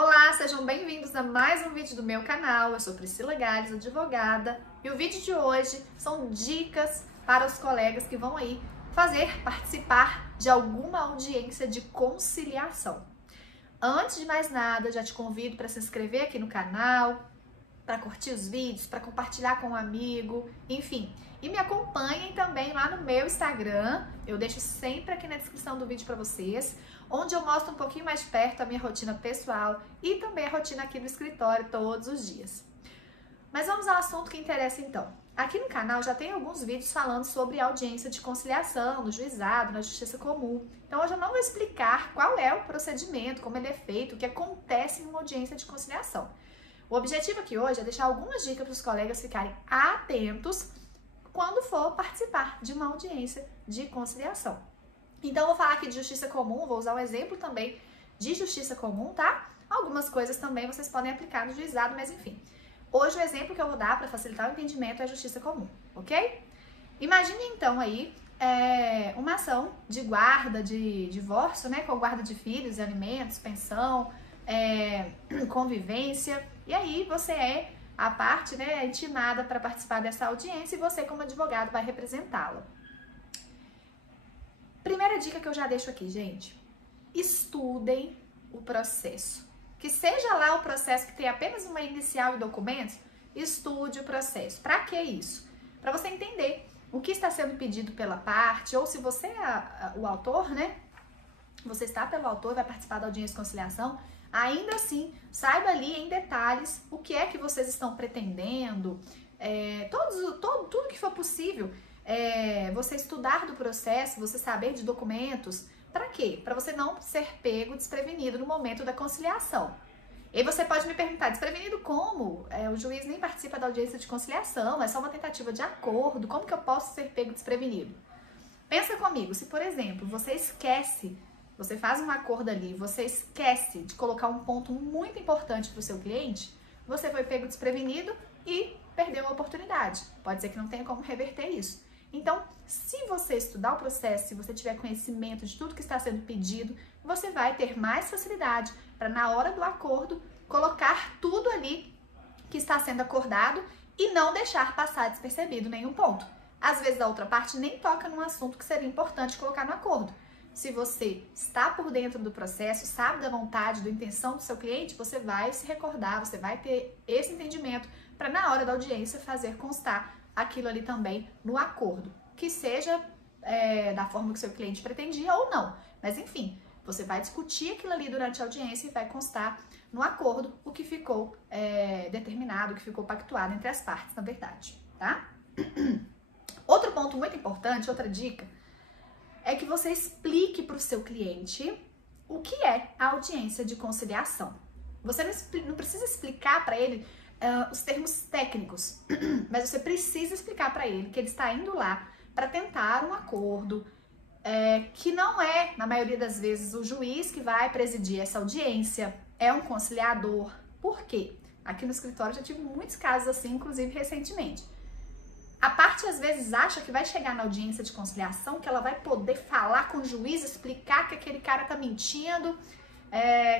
Olá, sejam bem-vindos a mais um vídeo do meu canal. Eu sou Priscila Gales, advogada, e o vídeo de hoje são dicas para os colegas que vão aí participar de alguma audiência de conciliação. Antes de mais nada, já te convido para se inscrever aqui no canal, para curtir os vídeos, para compartilhar com um amigo, enfim. E me acompanhem também lá no meu Instagram, eu deixo sempre aqui na descrição do vídeo para vocês, onde eu mostro um pouquinho mais de perto a minha rotina pessoal e também a rotina aqui do escritório todos os dias. Mas vamos ao assunto que interessa então. Aqui no canal já tem alguns vídeos falando sobre audiência de conciliação, no juizado, na justiça comum. Então hoje eu não vou explicar qual é o procedimento, como ele é feito, o que acontece em uma audiência de conciliação. O objetivo aqui hoje é deixar algumas dicas para os colegas ficarem atentos quando for participar de uma audiência de conciliação. Então, eu vou falar aqui de justiça comum, vou usar um exemplo também de justiça comum, tá? Algumas coisas também vocês podem aplicar no juizado, mas enfim. Hoje o exemplo que eu vou dar para facilitar o entendimento é a justiça comum, ok? Imagine então aí uma ação de guarda, de divórcio, né? Com guarda de filhos, alimentos, pensão, convivência. E aí você é a parte, né, intimada para participar dessa audiência e você, como advogado, vai representá-la. Primeira dica que eu já deixo aqui, gente. Estudem o processo. Que seja lá o processo que tem apenas uma inicial e documentos, estude o processo. Para que isso? Para você entender o que está sendo pedido pela parte, ou se você é o autor, né? Você está pelo autor, vai participar da audiência de conciliação, ainda assim, saiba ali em detalhes o que é que vocês estão pretendendo, tudo que for possível, você estudar do processo, você saber de documentos, para quê? Para você não ser pego desprevenido no momento da conciliação. E você pode me perguntar, desprevenido como? O juiz nem participa da audiência de conciliação, é só uma tentativa de acordo, como que eu posso ser pego desprevenido? Pensa comigo, se por exemplo, você faz um acordo ali, você esquece de colocar um ponto muito importante para o seu cliente, você foi pego desprevenido e perdeu a oportunidade. Pode ser que não tenha como reverter isso. Então, se você estudar o processo, se você tiver conhecimento de tudo que está sendo pedido, você vai ter mais facilidade para, na hora do acordo, colocar tudo ali que está sendo acordado e não deixar passar despercebido nenhum ponto. Às vezes, a outra parte nem toca num assunto que seria importante colocar no acordo. Se você está por dentro do processo, sabe da vontade, da intenção do seu cliente, você vai se recordar, você vai ter esse entendimento para na hora da audiência fazer constar aquilo ali também no acordo. Que seja da forma que o seu cliente pretendia ou não. Mas enfim, você vai discutir aquilo ali durante a audiência e vai constar no acordo o que ficou determinado, o que ficou pactuado entre as partes, na verdade, tá? Outro ponto muito importante, outra dica, é que você explique para o seu cliente o que é a audiência de conciliação. Você não precisa explicar para ele os termos técnicos, mas você precisa explicar para ele que ele está indo lá para tentar um acordo, que não é, na maioria das vezes, o juiz que vai presidir essa audiência, é um conciliador. Por quê? Aqui no escritório já tive muitos casos assim, inclusive recentemente. A parte às vezes acha que vai chegar na audiência de conciliação, que ela vai poder falar com o juiz, explicar que aquele cara tá mentindo,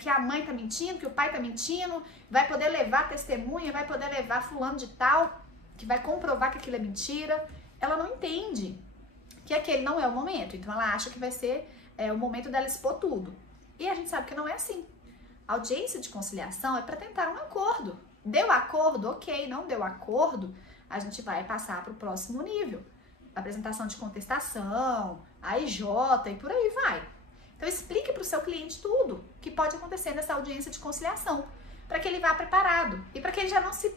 que a mãe tá mentindo, que o pai tá mentindo, vai poder levar testemunha, vai poder levar fulano de tal, que vai comprovar que aquilo é mentira. Ela não entende que aquele não é o momento, então ela acha que vai ser o momento dela expor tudo. E a gente sabe que não é assim. A audiência de conciliação é para tentar um acordo. Deu acordo? Ok. Não deu acordo? A gente vai passar para o próximo nível. Apresentação de contestação, AIJ e por aí vai. Então explique para o seu cliente tudo que pode acontecer nessa audiência de conciliação, para que ele vá preparado e para que ele já não se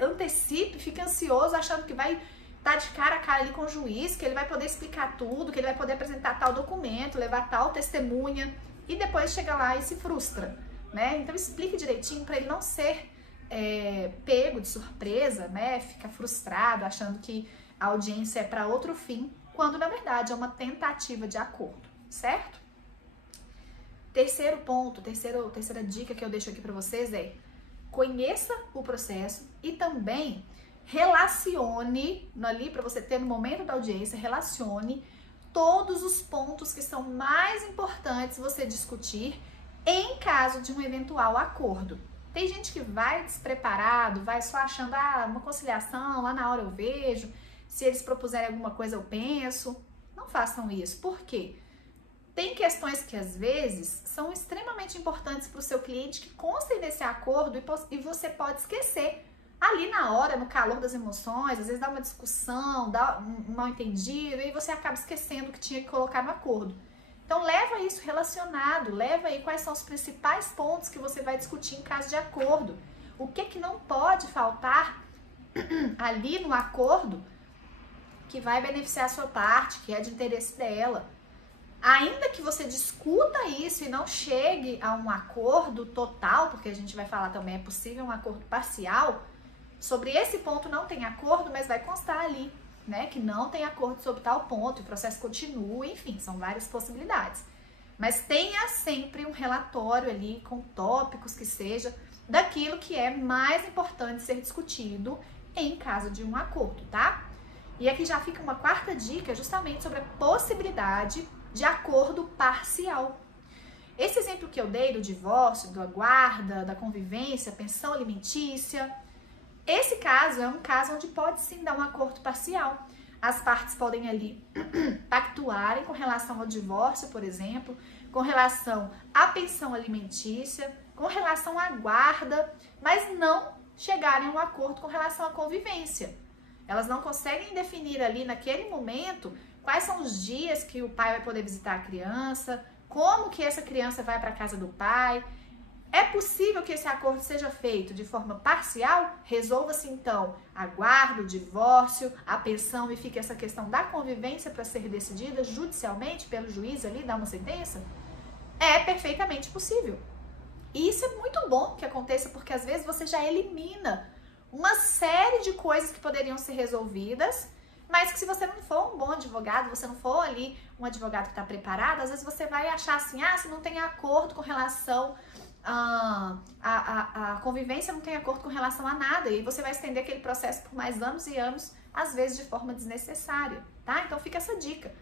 antecipe, fique ansioso achando que vai estar de cara a cara ali com o juiz, que ele vai poder explicar tudo, que ele vai poder apresentar tal documento, levar tal testemunha e depois chega lá e se frustra, né? Então explique direitinho para ele não ser pego de surpresa, né? Fica frustrado achando que a audiência é para outro fim, quando na verdade é uma tentativa de acordo, certo? Terceiro ponto, terceira dica que eu deixo aqui para vocês é: conheça o processo e também relacione ali, para você ter no momento da audiência, relacione todos os pontos que são mais importantes você discutir em caso de um eventual acordo. Tem gente que vai despreparado, vai só achando, uma conciliação, lá na hora eu vejo, se eles propuserem alguma coisa eu penso. Não façam isso. Por quê? Tem questões que às vezes são extremamente importantes para o seu cliente que constem nesse acordo e você pode esquecer. Ali na hora, no calor das emoções, às vezes dá uma discussão, dá um mal entendido e você acaba esquecendo o que tinha que colocar no acordo. Então leva isso relacionado, leva aí quais são os principais pontos que você vai discutir em caso de acordo. O que não pode faltar ali no acordo que vai beneficiar a sua parte, que é de interesse dela. Ainda que você discuta isso e não chegue a um acordo total, porque a gente vai falar também, é possível um acordo parcial, sobre esse ponto não tem acordo, mas vai constar ali, né, que não tem acordo sobre tal ponto, o processo continua, enfim, são várias possibilidades. Mas tenha sempre um relatório ali com tópicos que seja daquilo que é mais importante ser discutido em caso de um acordo, tá? E aqui já fica uma quarta dica justamente sobre a possibilidade de acordo parcial. Esse exemplo que eu dei do divórcio, da guarda, da convivência, pensão alimentícia, esse caso é um caso onde pode sim dar um acordo parcial. As partes podem ali pactuarem com relação ao divórcio, por exemplo, com relação à pensão alimentícia, com relação à guarda, mas não chegarem a um acordo com relação à convivência. Elas não conseguem definir ali naquele momento quais são os dias que o pai vai poder visitar a criança, como que essa criança vai para a casa do pai. É possível que esse acordo seja feito de forma parcial? Resolva-se então a guarda, o divórcio, a pensão e fique essa questão da convivência para ser decidida judicialmente pelo juiz ali, dar uma sentença? É perfeitamente possível. E isso é muito bom que aconteça, porque às vezes você já elimina uma série de coisas que poderiam ser resolvidas, mas que se você não for um bom advogado, você não for ali um advogado que está preparado, às vezes você vai achar assim, se não tem acordo com relação a convivência, não tem acordo com relação a nada, e você vai estender aquele processo por mais anos e anos, às vezes de forma desnecessária, tá? Então fica essa dica.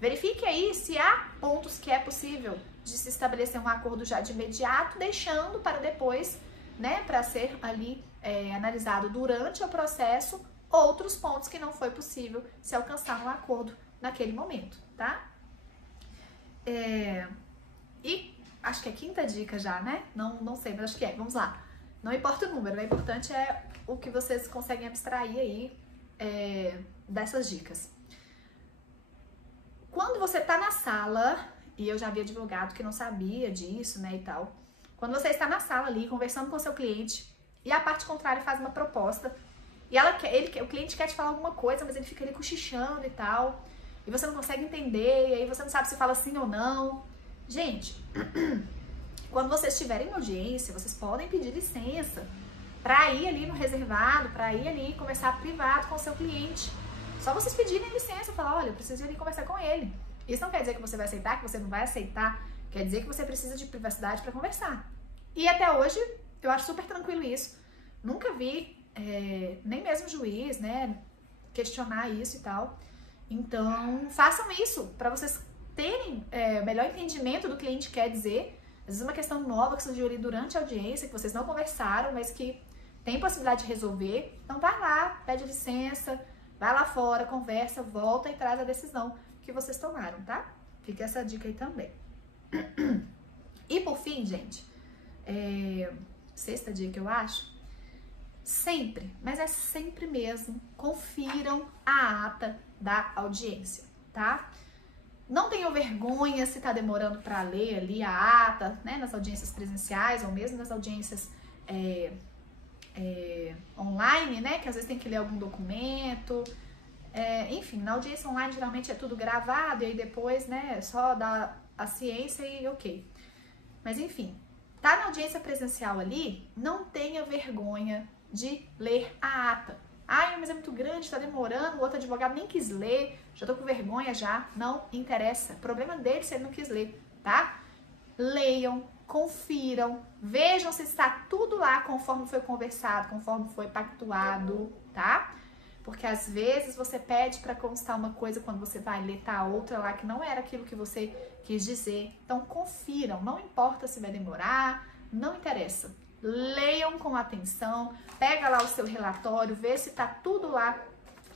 Verifique aí se há pontos que é possível de se estabelecer um acordo já de imediato, deixando para depois, né, para ser ali analisado durante o processo, outros pontos que não foi possível se alcançar um acordo naquele momento, tá? E acho que é a quinta dica já, né? Não sei, mas acho que é. Vamos lá. Não importa o número, o importante é o que vocês conseguem abstrair aí dessas dicas. Quando você tá na sala, e eu já vi advogado que não sabia disso, né, e tal. Quando você está na sala ali, conversando com o seu cliente, e a parte contrária faz uma proposta, e o cliente quer te falar alguma coisa, mas ele fica ali cochichando e tal, e você não consegue entender, e aí você não sabe se fala sim ou não. Gente, quando vocês estiverem em audiência, vocês podem pedir licença para ir ali no reservado, para ir ali conversar privado com o seu cliente. Só vocês pedirem licença, falar, olha, eu preciso ir ali conversar com ele. Isso não quer dizer que você vai aceitar, que você não vai aceitar, quer dizer que você precisa de privacidade para conversar. E até hoje, eu acho super tranquilo isso. Nunca vi, nem mesmo juiz, né, questionar isso e tal. Então, façam isso para vocês terem melhor entendimento do que o cliente quer dizer. Às vezes é uma questão nova que surgiu ali durante a audiência, que vocês não conversaram, mas que tem possibilidade de resolver. Então vai lá, pede licença, vai lá fora, conversa, volta e traz a decisão que vocês tomaram, tá? Fica essa dica aí também. E por fim, gente, sexta dica, eu acho, sempre, mas é sempre mesmo, confiram a ata da audiência, tá? Não tenham vergonha se tá demorando para ler ali a ata, né, nas audiências presenciais ou mesmo nas audiências online, né, que às vezes tem que ler algum documento. Enfim, na audiência online geralmente é tudo gravado e aí depois, né, só dá a ciência e ok. Mas enfim, tá na audiência presencial ali, não tenha vergonha de ler a ata. Ai, mas é muito grande, tá demorando, o outro advogado nem quis ler, já tô com vergonha já, não interessa. Problema dele se ele não quis ler, tá? Leiam, confiram, vejam se está tudo lá conforme foi conversado, conforme foi pactuado, tá? porque às vezes você pede para constar uma coisa quando você vai ler tá outra lá que não era aquilo que você quis dizer. Então confiram, não importa se vai demorar, não interessa. Leiam com atenção, pega lá o seu relatório, vê se tá tudo lá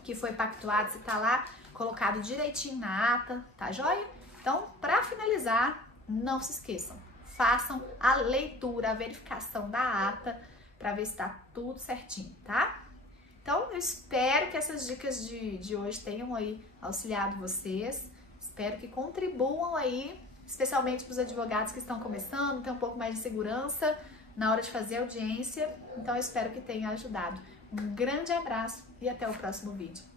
que foi pactuado, se tá lá colocado direitinho na ata, tá joia? Então, para finalizar, não se esqueçam, façam a leitura, a verificação da ata para ver se tá tudo certinho, tá? Então, eu espero que essas dicas de hoje tenham aí auxiliado vocês, espero que contribuam aí, especialmente para os advogados que estão começando, tem um pouco mais de segurança na hora de fazer audiência, então eu espero que tenha ajudado. Um grande abraço e até o próximo vídeo.